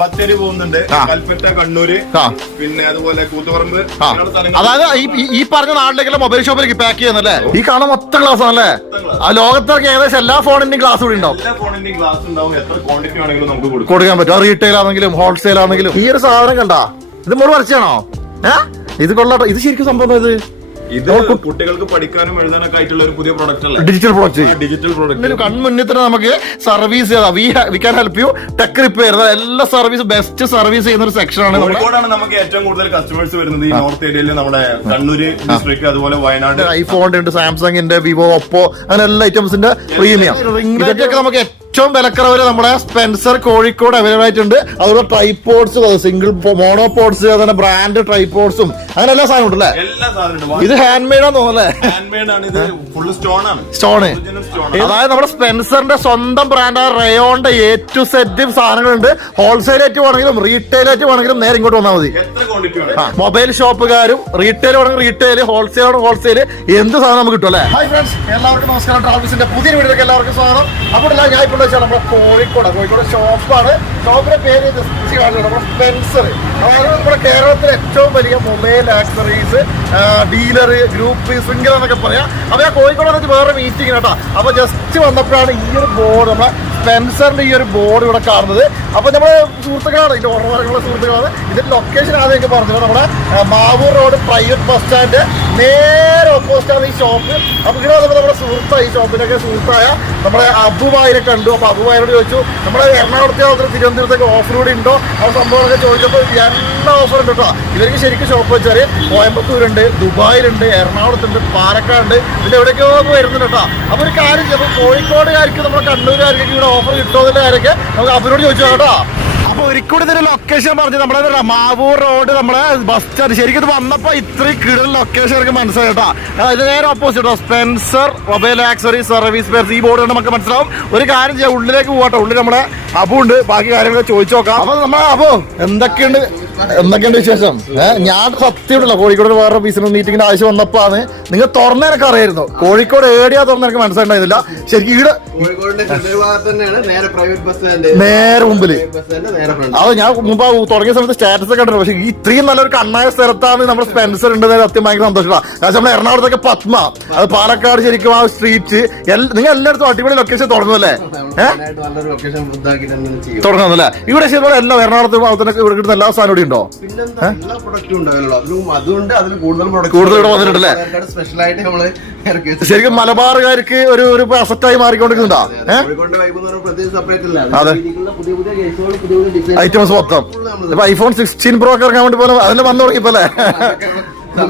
ബത്തേരി പോകുന്നുണ്ട്, കൽപ്പറ്റ, കണ്ണൂര്, പിന്നെ അതുപോലെ കൂത്തുപറമ്പ്. അതായത് ഈ പറഞ്ഞ നാട്ടിലേക്കുള്ള മൊബൈൽ ഷോപ്പിലേക്ക് പാക്ക് ചെയ്യുന്നല്ലേ? ഈ കാണാൻ മൊത്തം ഗ്ലാസ് ആണല്ലേ? ആ ലോകത്തൊക്കെ ഏകദേശം എല്ലാ ഫോണിന്റെയും ഗ്ലാസ് കൂടി ഉണ്ടാവും. എല്ലാ ഫോണിന്റെയും ഗ്ലാസ് ഉണ്ടാവും. എത്ര ക്വാണ്ടിറ്റി ആണെങ്കിലും നമുക്ക് കൊടുക്കാൻ പറ്റും. റീറ്റെയിൽ ആണെങ്കിലും ഹോൾസെയിൽ ആണെങ്കിലും. ഈ ഒരു സാധനം കണ്ടാ, ഇത് മോള് വരച്ചാണോ? ഇത് കൊള്ളാട്ടോ. ഇത് ശരിക്കും സംഭവം ഇത് കുട്ടികൾക്ക് പഠിക്കാനും എഴുതാനൊക്കെ ആയിട്ടുള്ള ഒരു പുതിയ പ്രോഡക്റ്റ് അല്ലേ? Digital product. ഡിജിറ്റൽ പ്രോഡക്റ്റ് കൺമുന്നിൽ തന്നെ നമുക്ക് സർവീസ് ചെയ്താൽ we can help you tech repair എല്ലാ സർവീസ് ബെസ്റ്റ് സർവീസ് ചെയ്യുന്ന ഒരു സെക്ഷൻ ആണ്. കോഴിക്കോടാണ് നമുക്ക് ഏറ്റവും കൂടുതൽ കസ്റ്റമേഴ്സ് വരുന്നത്. ഈ നോർത്ത് ഏരിയയിൽ നമ്മുടെ കണ്ണൂര് ഡിസ്ട്രിക്ട്, അതുപോലെ വയനാട്. ഐഫോണിന്റെ ഉണ്ട്, സാംസങ്ങിന്റെ, വിവോ, ഒപ്പോ, അങ്ങനെ എല്ലാ ഐറ്റംസിന്റെ പ്രീമിയം ഇതൊക്കെ നമുക്ക് ഏറ്റവും വിലക്കുറവില് നമ്മുടെ സ്പെൻസർ കോഴിക്കോട് അവൈലബിൾ ആയിട്ടുണ്ട്. അതുപോലെ ട്രൈപോഡ്സ്, സിംഗിൾ മോണോപോഡ്സ്, അതുപോലെ ബ്രാൻഡ് ട്രൈപോഡ്സും അങ്ങനെ എല്ലാ സാധനം ഉണ്ടല്ലേ? എല്ലാ സാധനം ഇത് ഹാൻഡ് മെയ്ഡ് ആണെന്ന് തോന്നുന്നല്ലേ? സ്റ്റോണ്. അതായത് നമ്മുടെ സ്പെൻസറിന്റെ സ്വന്തം ബ്രാൻഡായ റയോണിന്റെ A to Z സാധനങ്ങളുണ്ട്. ഹോൾസെയിൽ ആയിട്ട് വേണമെങ്കിലും റീറ്റെയിൽ ആയിട്ട് വേണമെങ്കിലും നേരെ ഇങ്ങോട്ട് വന്നാൽ മതി. മൊബൈൽ ഷോപ്പുകാരും റീറ്റെയിൽ വേണമെങ്കിൽ റീറ്റെയിൽ, ഹോൾസെയിൽ ആണെങ്കിൽ ഹോൾസെയിൽ, എന്ത് സാധനം നമുക്ക് കിട്ടും അല്ലേ? ഹായ് ഫ്രണ്ട്സ്, എല്ലാവർക്കും നമസ്കാരം. ട്രാവൽസിന്റെ പുതിയ വീഡിയോയിലേക്ക് എല്ലാവർക്കും സ്വാഗതം. അപ്പോൾ ഞാൻ ഇപ്പോൾ നമ്മുടെ കോഴിക്കോട് ഷോപ്പാണ്. ഷോപ്പിന്റെ പേര് നമ്മുടെ സ്പെൻസർ. അതായത് നമ്മുടെ കേരളത്തിലെ ഏറ്റവും വലിയ മൊബൈൽ ആക്സറീസ് ഡീലർ ഗ്രൂപ്പ് ശൃംഖല എന്നൊക്കെ പറയാം. അപ്പൊ ഞാൻ കോഴിക്കോട് വെച്ച് വേറെ മീറ്റിംഗ് കേട്ടോ. അപ്പൊ ജസ്റ്റ് വന്നപ്പോഴാണ് ഈ ഒരു ബോർഡ്, നമ്മുടെ സ്പെൻസറിന്റെ ഈ ഒരു ബോർഡ് ഇവിടെ കാണുന്നത്. അപ്പൊ നമ്മുടെ സുഹൃത്തുക്കളാണ്, ഇതിന്റെ ഓർമ്മ സുഹൃത്തുക്കളാണ്. ഇതിന്റെ ലൊക്കേഷൻ ആദ്യം പറഞ്ഞത് നമ്മുടെ Mavoor road private bus stand നേരെ ഓപ്പോസിറ്റ് ആണ് ഈ ഷോപ്പ്. അപ്പൊ ഇവിടെ വന്നപ്പോൾ നമ്മുടെ സുഹൃത്തായി, ഈ ഷോപ്പിനൊക്കെ സുഹൃത്തായ നമ്മുടെ അബുവായിനെ കണ്ടു. അപ്പൊ അബുവായിനോട് ചോദിച്ചു നമ്മുടെ എറണാകുളത്തെ തിരുവനന്തപുരത്തേക്ക് ഓഫർ കൂടി ഉണ്ടോ ആ സംഭവങ്ങളൊക്കെ ചോദിച്ചപ്പോൾ എല്ലാ ഓഫർ ഉണ്ട് കേട്ടോ. ഇവർക്ക് ശരിക്കും ഷോപ്പ് വെച്ചാൽ കോയമ്പത്തൂരുണ്ട്, ദുബായിലുണ്ട്, എറണാകുളത്തുണ്ട്, പാലക്കാടുണ്ട്, ഇതിന്റെ എവിടേക്കോ വരുന്നുണ്ട് കേട്ടോ. അപ്പൊ ഒരു കാര്യം ചെയ്യും, കോഴിക്കോടുകാർക്ക് നമ്മുടെ കണ്ണൂരുകാർക്ക് ഇവിടെ ഓഫർ കിട്ടുമെന്നുള്ള കാര്യമൊക്കെ നമുക്ക് അവരോട് ചോദിച്ചു കേട്ടോ. അപ്പൊ ഒരിക്കലും ഇതിന്റെ ലൊക്കേഷൻ പറഞ്ഞു നമ്മുടെ മാവൂർ റോഡ് നമ്മുടെ ബസ് സ്റ്റാൻഡ്. ശരിക്കും ഇത് വന്നപ്പോ ഇത്രയും കിടൽ ലൊക്കേഷൻ എനിക്ക് മനസ്സിലായി കേട്ടോ. ഇത് നേരെ opposite Spencer mobile accessory service പേഴ്സ്. ഈ ബോർഡ് നമുക്ക് മനസ്സിലാവും. ഒരു കാര്യം ചെയ്യാം, ഉള്ളിലേക്ക് പോകട്ടെ. ഉള്ളിൽ നമ്മുടെ അബു ഉണ്ട്, ബാക്കി കാര്യങ്ങളൊക്കെ ചോദിച്ചു നോക്കാം. അപ്പൊ നമ്മളെ അബു എന്തൊക്കെയുണ്ട് വിശേഷം? ഞാൻ സത്യമുണ്ടല്ലോ കോഴിക്കോട് വേറെ ബിസിനസ് മീറ്റിംഗിന്റെ ആവശ്യം വന്നപ്പോ ആണ് നിങ്ങൾ തുറന്നേനൊക്കെ അറിയായിരുന്നു. കോഴിക്കോട് ഏടിയാ തുറന്നെനിക്ക് മനസ്സിലായിരുന്നില്ല. ശരിക്കും ഇവിടെ നേരെ മുമ്പില് അത് ഞാൻ മുമ്പ് തുടങ്ങിയ സമയത്ത് സ്റ്റാറ്റസ് ഒക്കെ കണ്ടിട്ടുണ്ട്. പക്ഷെ ഇത്രയും നല്ലൊരു കണ്ണായ സ്ഥലത്താണ് നമ്മുടെ സ്പെൻസർ ഉണ്ട്. സത്യം ഭയങ്കര സന്തോഷമാണ്. കാരണം നമ്മുടെ എറണാകുളത്തൊക്കെ പത്മ, അത് പാലക്കാട് ശരിക്കും ആ സ്ട്രീറ്റ് നിങ്ങൾ എല്ലായിടത്തും അടിപൊളി ലൊക്കേഷൻ തുടങ്ങുന്നല്ലേ? തുടങ്ങുന്നല്ലേ? ഇവിടെ ശരിക്കും എല്ലാം എറണാകുളത്ത് ഭാഗത്തൊക്കെ ഇവിടെ കിട്ടുന്ന എല്ലാ സാധനവും ഉണ്ടോ? കൂടുതൽ ഇവിടെ വന്നിട്ടുണ്ടല്ലേ? ശരിക്കും മലബാറുകാർക്ക് ഒരു അസറ്റായി മാറിക്കൊണ്ടിരിക്കുന്നുണ്ടോ? അതെ, ഐറ്റംസ് മൊത്തം. ഇപ്പൊ ഐഫോൺ 16 Pro ഒക്കെ ഇറങ്ങാൻ വേണ്ടി പോലെ അതിന് വന്നു തുടങ്ങിയപ്പോലെ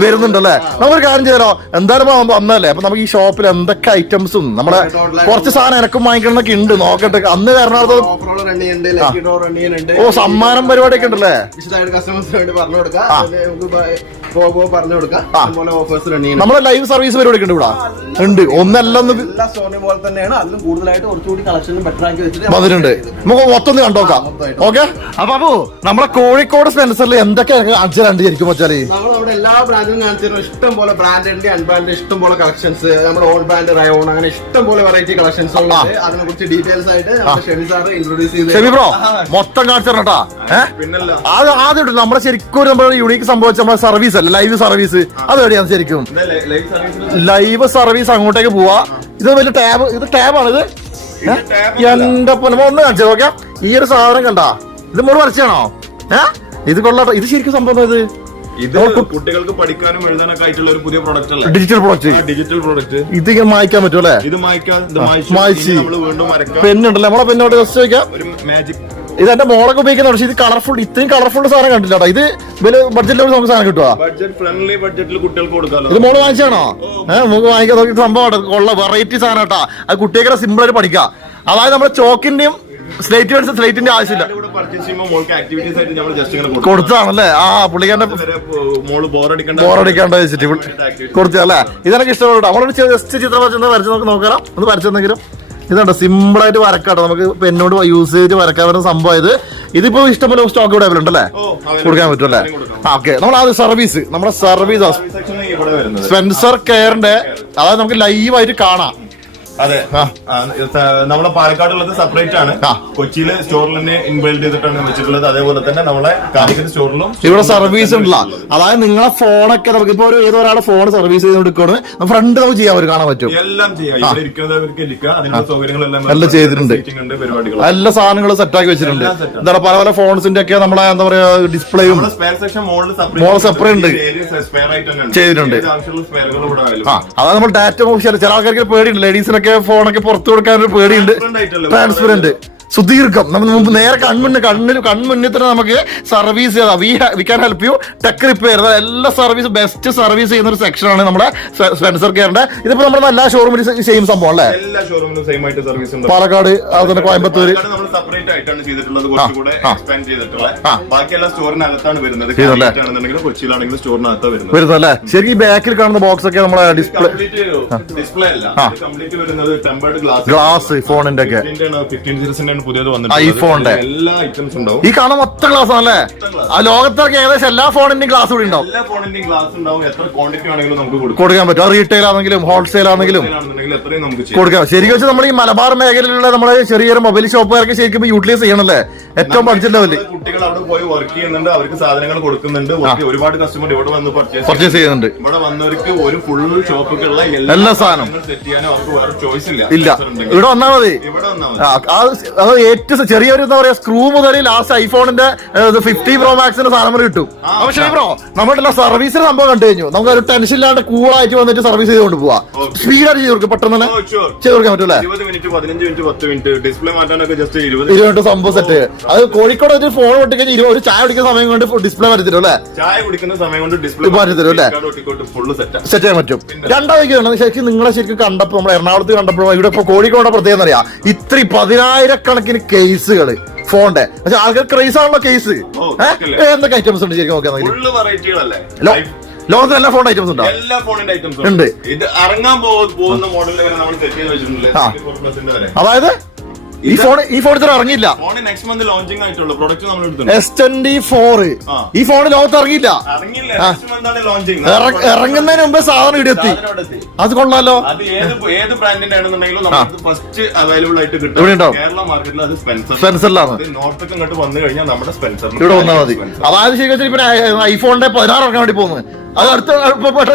വരുന്നുണ്ടല്ലേ? നമുക്കൊരു കാര്യം ചെയ്താലോ, എന്തായാലും വന്നല്ലേ? അപ്പൊ നമുക്ക് ഈ ഷോപ്പിൽ എന്തൊക്കെ ഐറ്റംസും നമ്മുടെ കുറച്ച് സാധനം എനക്കും വാങ്ങിക്കണമെന്നൊക്കെ ഉണ്ട്. നോക്കട്ടെ. അന്ന് എറണാകുളത്ത് സമ്മാനം പരിപാടിയൊക്കെ ഉണ്ടല്ലേ? നമ്മളെ ലൈവ് സർവീസ് പരിപാടി ഉണ്ട് ഇവിടെ ഉണ്ട്. ഒന്നെല്ലാം വന്നിട്ടുണ്ട്. നമുക്ക് മൊത്തം ഒന്ന് കണ്ടോക്കാം. ഓക്കെ. അപ്പൊ നമ്മളെ കോഴിക്കോട് സ്പെൻസറിൽ എന്തൊക്കെ കാണിച്ചാലുണ്ട് ശരിക്കും വെച്ചാല്? എല്ലാ ബ്രാൻഡും കാണിച്ചിരുന്നു. ഇഷ്ടം പോലെ ബ്രാൻഡ് അൺബ്രാൻഡ് ഇഷ്ടം പോലെ കളക്ഷൻസ്. നമ്മുടെ ഓൺ ബ്രാൻഡ് റയോൺ അങ്ങനെ ഇഷ്ടം പോലെ വെറൈറ്റി കളക്ഷൻസ് ഉള്ളത്. അതിനെ കുറിച്ച് ഡീറ്റെയിൽസ് ആയിട്ട് ഷെമി സാർ ഇൻട്രോഡ്യൂസ് ചെയ്ത് ഷെമി ബ്രോ മൊത്തം കാണിച്ചിട്ടാ. അത് ആദ്യം നമ്മുടെ ശരിക്കും നമ്മുടെ യൂണിക്ക് സംഭവിച്ച നമ്മുടെ സർവീസ് അല്ല, ലൈവ് സർവീസ്. അത് എവിടെയാണ് ശരിക്കും ലൈവ് സർവീസ്? അങ്ങോട്ടേക്ക് പോവാ. ഇത് വലിയ ടാബ്, ഇത് ടാബാണ്. ഇത് എന്റെ ഒന്ന് കാണിച്ചു നോക്കാം. ഈ ഒരു സാധനം കണ്ടാ? ഇത് മോള് വരച്ചാണോ? ഇത് കൊള്ളാട്ടോ. ഇത് ശരിക്കും സംഭവം ഇത് കുട്ടികൾക്ക് പഠിക്കാനും എഴുതാനൊക്കെ ആയിട്ടുള്ള ഒരു പുതിയ പ്രോഡക്റ്റ് അല്ലേ? Digital product. ഇത് ഇങ്ങനെ മായ്ക്കാൻ പറ്റും അല്ലേ? ഇത് മായ്ച്ച് പെണ്ണുണ്ടല്ലോ. നമ്മളെ പെണ്ണോട് ജസ്റ്റ് ചോദിക്കാം. ഇത് എന്റെ മോളൊക്കെ ഉപയോഗിക്കുന്ന. പക്ഷേ ഇത് കളർഫുൾ, ഇത്രയും കളർഫുൾ സാധനം കണ്ടില്ല. ഇത് വലിയ ബഡ്ജറ്റിൽ നമുക്ക് സാധനം കിട്ടുക. കുട്ടികൾക്ക് കൊടുക്കാം. ഇത് മോള് വാങ്ങിച്ചാണോ? നമുക്ക് വാങ്ങിക്കാൻ നോക്കി സംഭവം കൊള്ള വെറൈറ്റി സാധനം കേട്ടാ. അത് കുട്ടികളെ സിമ്പിൾ ആയിട്ട് പഠിക്കാം. അതായത് നമ്മുടെ ചോക്കിന്റെയും സ്ലേറ്റിന്റെ ആവശ്യമില്ല. കൊടുത്താണല്ലേ? പുള്ളിക്കാരന്റെ ബോറടിക്കാണ്ട് വെച്ചിട്ട് കൊടുത്തല്ലേ? ഇതെനിക്ക് ഇഷ്ടപ്പെട്ടു. നമ്മളൊരു ജസ്റ്റ് ചിത്രം വരച്ച് നോക്കാം. ഒന്ന് വരച്ചെന്നെങ്കിലും ഇതുണ്ട്. സിമ്പിൾ ആയിട്ട് വരക്കാട്ടോ. നമുക്ക് പെന്നോട് യൂസ് ചെയ്ത് വരക്കാൻ പറ്റുന്ന സംഭവം ഇത്. ഇതിപ്പോ ഇഷ്ടംപോലെ സ്റ്റോക്ക് ഇവിടെ ഉണ്ടല്ലേ? കൊടുക്കാൻ പറ്റുമല്ലേ? ഓക്കെ. നമ്മൾ ആദ്യം സർവീസ്, നമ്മുടെ സർവീസ് സ്പെൻസർ കെയറിന്റെ, അതായത് നമുക്ക് ലൈവായിട്ട് കാണാം. അതെ നമ്മളെ പാലക്കാടുള്ളത് സെപ്പറേറ്റ് ആണ്. കൊച്ചിയിലെ സ്റ്റോറിൽ തന്നെ ഇൻബിൽഡ് ചെയ്തിട്ടാണ് വെച്ചിട്ടുള്ളത്. അതേപോലെ തന്നെ നമ്മളെ കാലിക്കറ്റ് സ്റ്റോറിലും ഇവിടെ സർവീസ് ഉണ്ടല്ലോ. അതായത് നിങ്ങളെ ഫോണൊക്കെ നമുക്ക് ഇപ്പൊ ഏതോ ഒരാളെ ഫോൺ സർവീസ് ചെയ്ത് കൊടുക്കുകയാണ്, ഫ്രണ്ട് നമുക്ക് ചെയ്യാൻ കാണാൻ പറ്റും. എല്ലാം ചെയ്യാം. ഇവിടെ ഇരിക്കുന്നവർക്ക് ഇരിക്കാം. അതിനുള്ള സൗകര്യങ്ങളെല്ലാം എല്ലാം ചെയ്തിട്ടുണ്ട്. പരിപാടികൾ എല്ലാ സാധനങ്ങളും സെറ്റാക്കി വെച്ചിട്ടുണ്ട്. എന്താണ് പല പല ഫോൺസിന്റെ ഒക്കെ നമ്മളെ എന്താ പറയാ ഡിസ്പ്ലേയും മോള് സെപ്പറേറ്റ് ഉണ്ട് ചെയ്തിട്ടുണ്ട്. അതാണ് നമ്മൾ ഡാറ്റ ചില ആൾക്കാർക്ക് പേടിയുണ്ട്. ലേഡീസിനൊക്കെ ഫോണൊക്കെ പുറത്തു കൊടുക്കാൻ പേടിയുണ്ട്. ട്രാൻസ്പെറന്റ് സുദീർഘം നമ്മൾ മുമ്പ് നേരെ കൺമുന്നിൽ തന്നെ നമുക്ക് സർവീസ് ചെയ്താൽ we can help you tech repair എല്ലാ സർവീസ് ബെസ്റ്റ് സർവീസ് ചെയ്യുന്ന ഒരു സെക്ഷനാണ് നമ്മുടെ സ്പെൻസർ കെയറിന്റെ. ഇതിപ്പോ നമ്മുടെ എല്ലാ ഷോറൂമിലും സെയിം സംഭവം അല്ലേ? എല്ലാ ഷോറൂമിലും സെയിം ആയിട്ട് സർവീസ് ഉണ്ട്. പാലക്കാട് അതുപോലെ കോയമ്പത്തൂര് സെപ്പറേറ്റ് ആയിട്ടാണ് ചെയ്തിട്ടുള്ളത്. കുറച്ചുകൂടെ എക്സ്പാൻഡ് ചെയ്തിട്ടുള്ളത്. ബാക്കി എല്ലാ സ്റ്റോറിനകത്താണ് വരുന്നത്. കൊച്ചിയിലാണെങ്കിലും സ്റ്റോറിനകത്താണ് വരുന്നത് അല്ലേ? ശരിക്കും ഈ ബാക്കിൽ കാണുന്ന ബോക്സ് ഒക്കെ നമ്മളെ ഡിസ്പ്ലേ അല്ല, കംപ്ലീറ്റ് വരുന്നത് ടെമ്പേർഡ് ഗ്ലാസ് ഫോണിന്റെ ഒക്കെ 15 സീരീസിന്റെ പുതിയത് ഐഫോണിന്റെ എല്ലാ ഐറ്റംസ് ഉണ്ടാവും. ഈ കാണാൻ മൊത്തം ഗ്ലാസ് ആണല്ലേ? ആ ലോകത്തൊക്കെ ഏകദേശം എല്ലാ ഫോണിന്റെയും ഗ്ലാസ് കൂടി ഉണ്ടാവും. എല്ലാ ഫോണിന്റെയും ഗ്ലാസ് ഉണ്ടാവും. എത്ര ക്വാണ്ടിറ്റി ആണെങ്കിലും നമുക്ക് കൊടുക്കാൻ പറ്റും. റീറ്റെയിൽ ആണെങ്കിലും ഹോൾസെയിൽ ആണെങ്കിലും എത്രയും നമുക്ക് കൊടുക്കാം. ശരിക്കും വെച്ചാൽ നമ്മൾ ഈ മലബാർ മേഖലയിലുള്ള നമ്മുടെ ചെറിയൊരു മൊബൈൽ ഷോപ്പുകാർക്ക് ശരിക്കും യൂട്ടിലൈസ് ചെയ്യണല്ലേ? ഏറ്റവും ബഡ്ജറ്റ് ലെവലിൽ കുട്ടികൾ അവിടെ പോയി വർക്ക് ചെയ്യുന്നുണ്ട്. അവർക്ക് സാധനങ്ങൾ കൊടുക്കുന്നുണ്ട്. ഒരുപാട് കസ്റ്റമർ ഇവിടെ വന്ന് പർച്ചേസ് ചെയ്യുന്നുണ്ട്. ഇവിടെ വന്നവർക്ക് ഒരു ഫുൾ ഷോപ്പുകളുള്ള എല്ലാ സാധനം സെറ്റ് ചെയ്യാനും അവർക്ക് വേറെ ചോയ്സ് ഇല്ല. ഇവിടെ വന്നാൽ മതി. ഇവിടെ വന്നാൽ അത് ഏറ്റവും ചെറിയൊരു എന്താ പറയാ സ്ക്രൂ മുതൽ ലാസ്റ്റ് ഐഫോണിന്റെ 50 Pro Maxന്റെ സാധനം കിട്ടും. പക്ഷേ ബ്രോ നമ്മുടെ സർവീസിന് സംഭവം കണ്ടു കഴിഞ്ഞു. നമുക്ക് ഒരു ടെൻഷൻ ഇല്ലാണ്ട് കൂളായിട്ട് വന്നിട്ട് സർവീസ് ചെയ്തുകൊണ്ട് പോവാം. സ്പീഡായിട്ട് ചെയ്ത് കൊടുക്കും. പെട്ടെന്ന് തന്നെ ചെയ്ത് കൊടുക്കാൻ പറ്റൂലേ? 20 മിനിറ്റ് 15 മിനിറ്റ് 10 മിനിറ്റ് ഡിസ്പ്ലേ മാറ്റാനൊക്കെ ജസ്റ്റ് 20 മിനിറ്റ് സംഭവം സെറ്റ്. അത് കോഴിക്കോട് ഒരു ഫോൺ പൊട്ടിക്കഴിഞ്ഞാൽ ഒരു ചായ കുടിക്കുന്ന സമയം കൊണ്ട് ഡിസ്പ്ലേ മാറ്റി തരും അല്ലേ? ചായ കുടിക്കുന്ന സമയം കൊണ്ട് ഡിസ്പ്ലേ മാറ്റി തരും അല്ലേ? ഫുള്ള് സെറ്റ് ചെയ്യാൻ പറ്റും. രണ്ടാമത് ശരിക്കും നിങ്ങളെ ശരിക്കും കണ്ടപ്പോ നമ്മൾ എറണാകുളത്ത് കണ്ടപ്പോൾ ഇവിടെ ഇപ്പൊ കോഴിക്കോട് പ്രത്യേകം അറിയാം. ഇത്രയും 10,000-കണക്കിന് കേസുകള് ഫോണിന്റെ. പക്ഷെ ആൾക്കാർ ക്രൈസ് ആണല്ലോ കേസ്. എന്തൊക്കെ ഐറ്റംസ് ഉണ്ട് ശരിക്കും നോക്കിയാൽ? ലോകത്തിൽ എല്ലാ ഫോൺ ഐറ്റംസ് ഉണ്ടോ? എല്ലാ ഫോണിന്റെ ഐറ്റംസ് ഉണ്ട്. ഇത് ഇറങ്ങാൻ പോകുന്ന മോഡലിൽ വരെ നമ്മൾ സെറ്റ് ചെയ്ത് വെച്ചിട്ടുണ്ട്. അതായത് ഈ ഫോൺ ഇത്ര ഇറങ്ങിയില്ല. നെക്സ്റ്റ് മന്ത് ലോഞ്ചിങ് ആയിട്ടുള്ള പ്രൊഡക്റ്റ് നമ്മൾ എടുത്തു. S24 ഈ ഫോൺ ലോകത്ത് ഇറങ്ങിയില്ല. ഇറങ്ങുന്നതിന് മുമ്പേ സാധനം ഇവിടെത്തി. അത് കൊള്ളാലോ. അത് ഏത് ബ്രാൻഡിന്റെ ആണെന്നുണ്ടെങ്കിലും നമുക്ക് ഫസ്റ്റ് അവൈലബിൾ ആയിട്ട് കിട്ടും. കേരള മാർക്കറ്റിൽ അത് സ്പെൻസറിലാണ്. നോർത്തൊക്കെ ഇങ്ങോട്ട് വന്നു കഴിഞ്ഞാൽ നമ്മുടെ സ്പെൻസറിൽ ഇവിടെ വന്നാൽ മതി. അതായത് ശരിക്കും ഇപ്പൊ ഐഫോണിന്റെ 16 ഇറങ്ങാൻ വേണ്ടി പോകുന്നത്. അത് അടുത്ത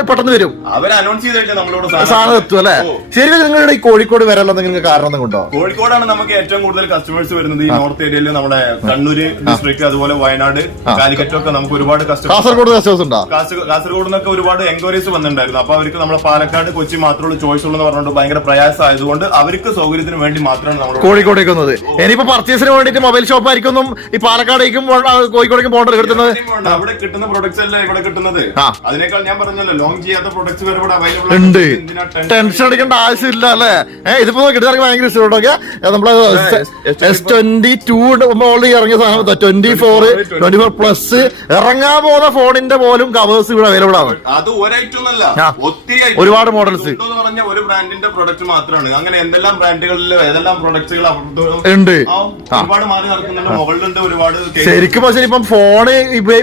പെട്ടെന്ന് വരും. അവർ അനൗൺസ് ചെയ്തിട്ട് നമ്മളോട് സാധനം എത്തും അല്ലേ? ശരിക്കും നിങ്ങളുടെ ഈ കോഴിക്കോട് വരാനുള്ള നിങ്ങൾക്ക് കാരണം കൊണ്ടോ? കോഴിക്കോടാണ് നമുക്ക് ഏറ്റവും കൂടുതൽ കസ്റ്റമേഴ്സ് വരുന്നത്. ഈ നോർത്ത് ഏരിയയിൽ നമ്മുടെ കണ്ണൂര് ഡിസ്ട്രിക്ട് അതുപോലെ വയനാട് കാലിക്കറ്റ് ഒക്കെ നമുക്ക് ഒരുപാട് കാസർഗോഡ് കസ്റ്റമേഴ്സ് ഉണ്ടോ? കാസർഗോഡ് നിന്നൊക്കെ ഒരുപാട് എൻക്വയറീസ് വന്നിട്ടുണ്ടായിരുന്നു. അപ്പൊ അവർക്ക് നമ്മുടെ പാലക്കാട് കൊച്ചി മാത്രമുള്ള ചോയ്സ് ഉള്ളൂ എന്ന് പറഞ്ഞുകൊണ്ട് ഭയങ്കര പ്രയാസം ആയതുകൊണ്ട് അവർക്ക് സൗകര്യത്തിന് വേണ്ടി മാത്രമാണ് നമ്മൾ കോഴിക്കോടേക്ക് വന്നത്. ഇനിയിപ്പോ പർച്ചേസിന് വേണ്ടിട്ട് മൊബൈൽ ഷോപ്പ് ആയിരിക്കും ഈ പാലക്കാടേക്കും കോഴിക്കോടേക്കും പോകേണ്ടത്. കിട്ടുന്നത് അവിടെ കിട്ടുന്ന പ്രൊഡക്ട്സ് അല്ലേ ഇവിടെ കിട്ടുന്നത്. അതിനേക്കാൾ ഞാൻ പറഞ്ഞല്ലോ ലോഞ്ച് ചെയ്യാത്ത പ്രൊഡക്ട്സ് വരെ ഇവിടെ അവൈലബിൾ ഉണ്ട്. ടെൻഷൻ അടിക്കേണ്ട ആവശ്യമില്ല അല്ലേ? ഇതിപ്പോ കിട്ടുന്ന ഭയങ്കര ഇഷ്ടപ്പെട്ടൊക്കെ നമ്മള് S22 ഓൾറെഡി ഇറങ്ങിയ സാധനം 24 24+ ഇറങ്ങാൻ പോകുന്ന ഫോണിന്റെ പോലും കവേഴ്സ് ഇവിടെ അവൈലബിൾ ആണ്. അത് ഒരൈറ്റൊന്നല്ല, ഒത്തിരി ഒരുപാട് മോഡൽസ് പറഞ്ഞ ഒരു ബ്രാൻഡിന്റെ പ്രൊഡക്റ്റ് മാത്രമാണ്. അങ്ങനെ എന്തെല്ലാം ബ്രാൻഡുകളിൽ ഏതെല്ലാം പ്രൊഡക്ട്സുകൾ ഉണ്ട്. ഒരുപാട് മാറി നടക്കുന്നുണ്ട്. മുകളിലുണ്ട് ഒരുപാട്. ശരിക്കും പക്ഷേ ഇപ്പം ഫോണ്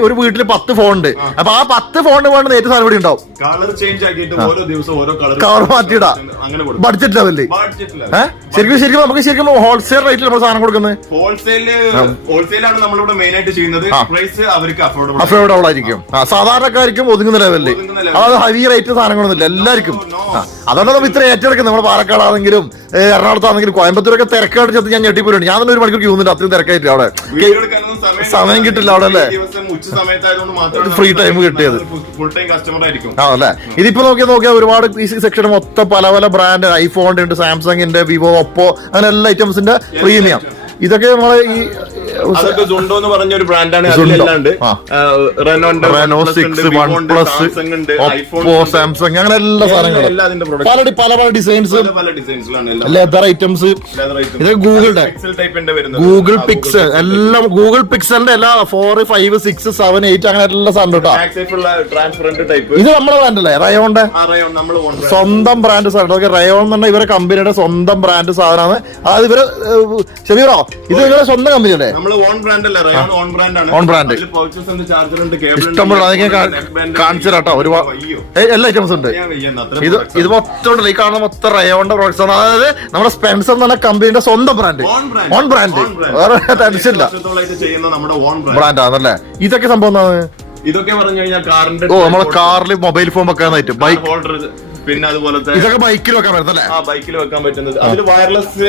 ഒരു വീട്ടില് 10 ഫോൺ ഉണ്ട്. അപ്പൊ ആ 10 ഫോണിന് വേണ്ട നേരിട്ട് സാധനം ഇവിടെ ഉണ്ടാവും. കളർ ചേഞ്ച് ആക്കിയിട്ട് ഓരോ ദിവസം ഓരോ കളർ മാറ്റിയിടാ. ബഡ്ജറ്റ് ലെവലില് ശരിക്കും നമുക്ക് ശരിക്കും ഹോൾസെയിൽ റേറ്റിൽ നമ്മൾ സാധനം കൊടുക്കുന്നത്. ഹോൾസെയിലാണ് നമ്മളിവിടെ മെയിൻ ആയിട്ട് ചെയ്യുന്നത്. പ്രൈസ് അവർക്ക് അഫോർഡബിൾ ആയിരിക്കും. സാധാരണക്കാർക്കും ഒതുങ്ങുന്ന ലെവലില്. അതായത് ഹൈ റേറ്റ് സാധനങ്ങളൊന്നുമില്ല എല്ലാവർക്കും. അതുകൊണ്ട് നമ്മൾ ഇത്ര ഏറ്റെടുക്കുന്നത്. നമ്മുടെ പാലക്കാടാണെങ്കിലും എറണാകുളത്താണെങ്കിലും കോയമ്പത്തൂരൊക്കെ തിരക്കായിട്ട് ചെന്ന് ഞാൻ ഞെട്ടിപ്പോലുണ്ട്. ഞാൻ തന്നെ ഒരു മണിക്കൂർ ക്യൂ നിന്നിട്ട് അത്രയും തിരക്കായിട്ട് അവിടെ സമയം കിട്ടില്ല അവിടെ അല്ലേ? ഫ്രീ ടൈം കിട്ടിയത് അല്ലേ? ഇതിപ്പോ നോക്കിയാൽ ഒരുപാട് ഈ സെക്ഷൻ മൊത്തം പല പല ബ്രാൻഡ് ഐഫോണിന്റെ ഉണ്ട്, സാംസങ്ങിന്റെ, വിവോ, ഒപ്പോ അങ്ങനെ എല്ലാ ഐറ്റംസിന്റെ പ്രീമിയം. ഇതൊക്കെ നമ്മളെ ഈ സുണ്ടോ എന്ന് പറഞ്ഞ ഒരു ബ്രാൻഡാണ്. റെനോ 6, OnePlus, ഒപ്പോ, സാംസങ് അങ്ങനെ എല്ലാ സാധനങ്ങളും പല പല ഡിസൈൻസും ലെതർ ഐറ്റംസ്. ഇത് ഗൂഗിൾ പിക്സൽ എല്ലാം ഗൂഗിൾ പിക്സലിന്റെ എല്ലാ 4, 5, 6, 7, 8 അങ്ങനെ എല്ലാ സാധനം കേട്ടോ. ഇത് നമ്മുടെ ബ്രാൻഡ് അല്ലേ? റയോണിന്റെ സ്വന്തം ബ്രാൻഡ് സാധനം. റയോൺ എന്ന് പറഞ്ഞാൽ ഇവരെ കമ്പനിയുടെ സ്വന്തം ബ്രാൻഡ് സാധനമാണ്. അതായത് ഇവര് ഷബീറോ ഇത് നിങ്ങളുടെ സ്വന്തം കമ്പനിയല്ലേ? നമ്മള് ഓൺ ബ്രാൻഡ് അല്ലേ, റയോൺ ഓൺ ബ്രാൻഡ് ആണ്. ഓൺ ബ്രാൻഡ് പൗച്ചസ് ഉണ്ട്, ചാർജർ ഉണ്ട്, കേബിൾ ഉണ്ട്, ഇഷ്ടംപോലെ കാണിച്ചു കേട്ടോ. ഒരുപാട് എല്ലാ ഐറ്റംസ് ഉണ്ട്. ഇത് മൊത്തം ഉണ്ടല്ലോ, ഈ കാണുന്ന മൊത്തം റയോണിന്റെ പ്രോഡക്ട്സ് ആണ്. അതായത് നമ്മുടെ സ്പെൻസർ എന്ന് പറഞ്ഞ കമ്പനിയുടെ സ്വന്തം ബ്രാൻഡ്, ഓൺ ബ്രാൻഡ്, വേറെ ടെൻഷനില്ല, ചെയ്യുന്ന നമ്മുടെ ഓൺ ബ്രാൻഡ് ആണല്ലേ. ഇതൊക്കെ സംഭവം എന്താണ്? ഇതൊക്കെ പറഞ്ഞു കഴിഞ്ഞാൽ കാറിന്റെ നമ്മളെ കാറിൽ മൊബൈൽ ഫോൺ വെക്കാൻ പറ്റും, ബൈക്ക് ഹോൾഡർ, പിന്നെ അതുപോലത്തെ ഇതൊക്കെ ബൈക്കിൽ വെക്കാൻ പറ്റുന്നല്ലേ? ആ ബൈക്കിൽ വെക്കാൻ പറ്റുന്നത്. അതിൽ വയർലെസ്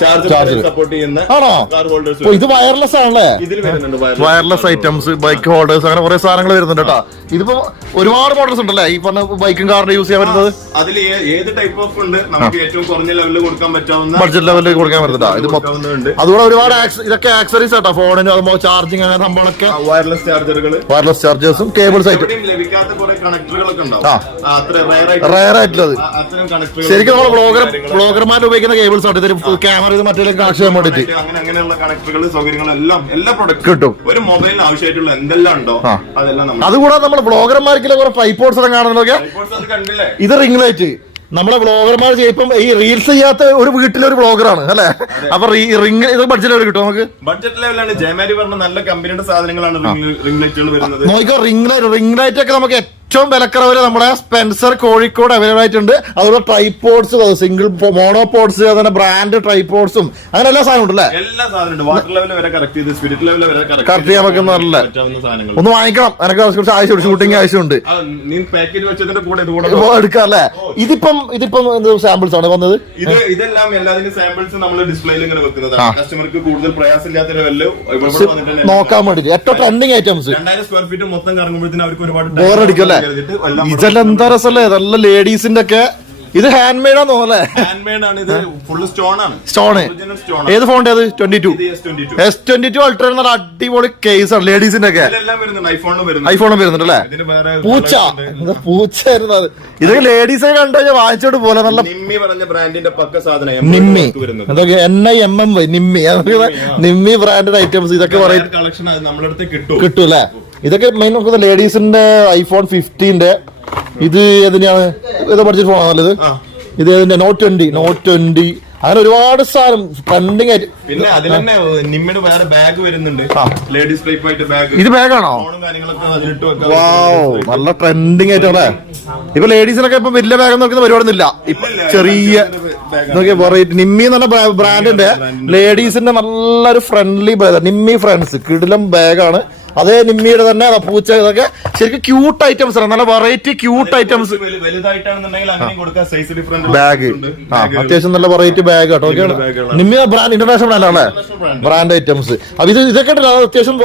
ചാർജർ സപ്പോർട്ട് ചെയ്യുന്ന ആണോ? കാർ ഹോൾഡേഴ്സ് ഇത് വയർലെസ് ആണല്ലേ? ഇതിൽ വരുന്നുണ്ട് വയർലെസ് ഐറ്റംസ്, ബൈക്ക് ഹോൾഡേഴ്സ്, അങ്ങനെ കുറെ സാധനങ്ങൾ വരുന്നുണ്ട് കേട്ടോ. ഇതിപ്പോ ഒരുപാട് മോഡൽസ് ഉണ്ടല്ലേ ഈ പറഞ്ഞ ബൈക്കും കാറിന്റെ യൂസ് ചെയ്യാൻ പറ്റുന്നത്? അതിൽ ഏത് ടൈപ്പ് ഓഫ് ഉണ്ട്, നമുക്ക് ഏറ്റവും കുറഞ്ഞ ലെവലിൽ കൊടുക്കാൻ പറ്റാവുന്ന ബഡ്ജറ്റ് ലെവലിൽ കൊടുക്കാൻ പറ്റുന്നുണ്ട്. ഇത് അതുകൂടെ ഒരുപാട് ഇതൊക്കെ ആക്സറീസ് ആട്ടോ, ഫോണിന് അതുപോലെ ചാർജിങ് അങ്ങനെ സംഭവങ്ങളൊക്കെ. വയർലെസ് ചാർജറുകൾ, വയർലെസ് ചാർജേഴ്സും കേബിൾസ് ആയിട്ട് ലഭിക്കാത്ത കുറെ കണക്ടറുകളൊക്കെ ഉണ്ടാവും. റയർ ആയിട്ടുള്ളത് ശരിക്കും നമ്മൾ ബ്ലോഗർമാർ ഉപയോഗിക്കുന്ന കേബിൾസ് ആണ്. ഇതിന് ക്യാമറ ഇത് മറ്റേ കണക്ഷൻ ചെയ്യാൻ വേണ്ടിട്ട് അങ്ങനെയുള്ള കണക്ടറുകൾ, സൗകര്യങ്ങളും എല്ലാം എല്ലാ പ്രൊഡക്റ്റും കിട്ടും. ഒരു മൊബൈലിന് ആവശ്യമായിട്ടുള്ള എന്തെല്ലാം ഉണ്ടോ അതെല്ലാം. അതുകൂടാതെ നമ്മുടെ ബ്ലോഗർമാർക്കുള്ള കുറെ പൈപ്പോർട്സ് എല്ലാം കാണുന്നതൊക്കെ. ഇത് റിംഗ് ലൈറ്റ് നമ്മളെ ബ്ലോഗർമാർ ഇപ്പം ഈ റീൽസ് ചെയ്യാത്ത ഒരു വീട്ടിലൊരു ബ്ലോഗറാണ് അല്ലെ. അപ്പൊ റിംഗ് ഇത് ബഡ്ജറ്റ് ലെവൽ കിട്ടും നമുക്ക്. ബഡ്ജറ്റ് ലെവലാണ് ജയമാരി പറഞ്ഞ നല്ല കമ്പനിയുടെ സാധനങ്ങളാണ് റിംഗ് ലൈറ്റുകൾ വരുന്നത്. നോക്കിക്കോ, റിംഗ് ലൈറ്റ് ഒക്കെ നമുക്ക് ഏറ്റവും വിലക്കുറവില് നമ്മുടെ സ്പെൻസർ കോഴിക്കോട് അവൈലബിൾ ആയിട്ടുണ്ട്. അതുപോലെ ട്രൈപോഡ്സ്, സിംഗിൾ മോണോപോഡ്സ്, അതുപോലെ ബ്രാൻഡ് ട്രൈപോഡ്സും അങ്ങനെ എല്ലാ സാധനം ഉണ്ടല്ലേ? എല്ലാ സാധനം വാട്ടർ ലെവൽ വരെ കറക്റ്റ് ചെയ്ത് സ്പിരിറ്റ് ലെവൽ വരെ കറക്റ്റ് ചെയ്യാൻ പറ്റുന്നതല്ലേ. ഒന്ന് വാങ്ങിക്കണം, എനിക്ക് കുറച്ച് ആവശ്യമുണ്ട്, ഷൂട്ടിംഗ് ആവശ്യമുണ്ട്. പാക്കേജ് വെച്ചതിന്റെ കൂടെ എടുക്കാം അല്ലേ? ഇതിപ്പം സാമ്പിൾസ് ആണ് വന്നത്. ഇതെല്ലാം എല്ലാതിന്റെ സാമ്പിൾസ് നമ്മൾ ഡിസ്പ്ലേയിൽ ഇങ്ങനെ വെക്കുന്നതാണ്. കസ്റ്റമർക്ക് കൂടുതൽ പ്രയാസമില്ലാത്ത ലെവലിൽ നോക്കാൻ വേണ്ടിട്ട് ഏറ്റവും ട്രെൻഡിങ് ഐറ്റംസ്. 2000 സ്ക്വയർ ഫീറ്റ് മൊത്തം കറങ്ങുമ്പോഴത്തേന് അവർക്ക് ഒരുപാട് ബോറടിക്കും. ഇതെല്ലാം എന്താ രസല്ലേ, നല്ല ലേഡീസിന്റെ ഒക്കെ. ഇത് ഹാൻഡ് മെയ്ഡ് ആണോ അല്ലേ? ഹാൻഡ് മെയ്ഡ് ആണ്. ഇത് ഫുൾ സ്റ്റോൺ ആണ്. സ്റ്റോണ്. ഏത് ഫോണിന്റെ അത്? 22 S22 അൾട്ര എന്ന അടിപൊളി കേസ് ആണ് ലേഡീസിന്റെ ഒക്കെ. ഐഫോണും വരുന്നുണ്ട് അല്ലേ? പൂച്ച പൂച്ചായിരുന്നു അത്. ഇതൊക്കെ ലേഡീസിനെ കണ്ടു കഴിഞ്ഞാൽ വാങ്ങിച്ചോട്ട് പോലെ നല്ല നിമ്മി പറഞ്ഞ ബ്രാൻഡിന്റെ പക്ക സാധനം. നിമ്മി അതൊക്കെ NIMMY നിമ്മി, നിമ്മി ബ്രാൻഡിന്റെ ഐറ്റംസ് ഇതൊക്കെ കളക്ഷൻ നമ്മുടെ അടുത്ത് കിട്ടും അല്ലേ? ഇതൊക്കെ മെയിൻ നോക്കുന്നത് ലേഡീസിന്റെ ഐഫോൺ 15ന്റെ. ഇത് ഏതിനാണ്? ഏതാ ബഡ്ജറ്റ് ഫോൺ ആണല്ലോ ഇത്? ഇത് ഏതിന്റെ? നോട്ട് 20 അങ്ങനെ ഒരുപാട് സാധനം ട്രെൻഡിങ് ആയിട്ട്. പിന്നെ അതിൽ തന്നെ നിമ്മയുടെ വേറെ ബാഗ് വരുന്നുണ്ട്, ലേഡീസ് ടൈപ്പ് ആയിട്ട് ബാഗ്. ഇത് ബാഗാണോ? നല്ല ട്രെൻഡിങ് ആയിട്ടല്ലേ ഇപ്പൊ ലേഡീസിനൊക്കെ. ഇപ്പൊ വലിയ ബാഗ് നോക്കുന്ന പരിപാടിയൊന്നുമില്ല. ഇപ്പൊ ചെറിയ വെറൈറ്റി നിമ്മി എന്ന് പറഞ്ഞ ബ്രാൻഡിന്റെ ലേഡീസിന്റെ നല്ലൊരു ഫ്രണ്ട്ലി ബാഗ്, നിമ്മി ഫ്രണ്ട്സ് കിടിലം ബാഗാണ്. അതേ നിമ്മിയുടെ തന്നെ പൂച്ച. ഇതൊക്കെ ശരിക്കും ക്യൂട്ട് ഐറ്റംസ് ആണ്, നല്ല വെറൈറ്റി ക്യൂട്ട് ഐറ്റംസ്. ബാഗ് അത്യാവശ്യം നല്ല വെറൈറ്റി ബാഗ് കേട്ടോ. നിമ്മി ബ്രാൻഡ് ഇന്റർനാഷണൽ ബ്രാൻഡാണ്, ബ്രാൻഡ് ഐറ്റംസ്. അപ്പൊ ഇതൊക്കെ അത്യാവശ്യം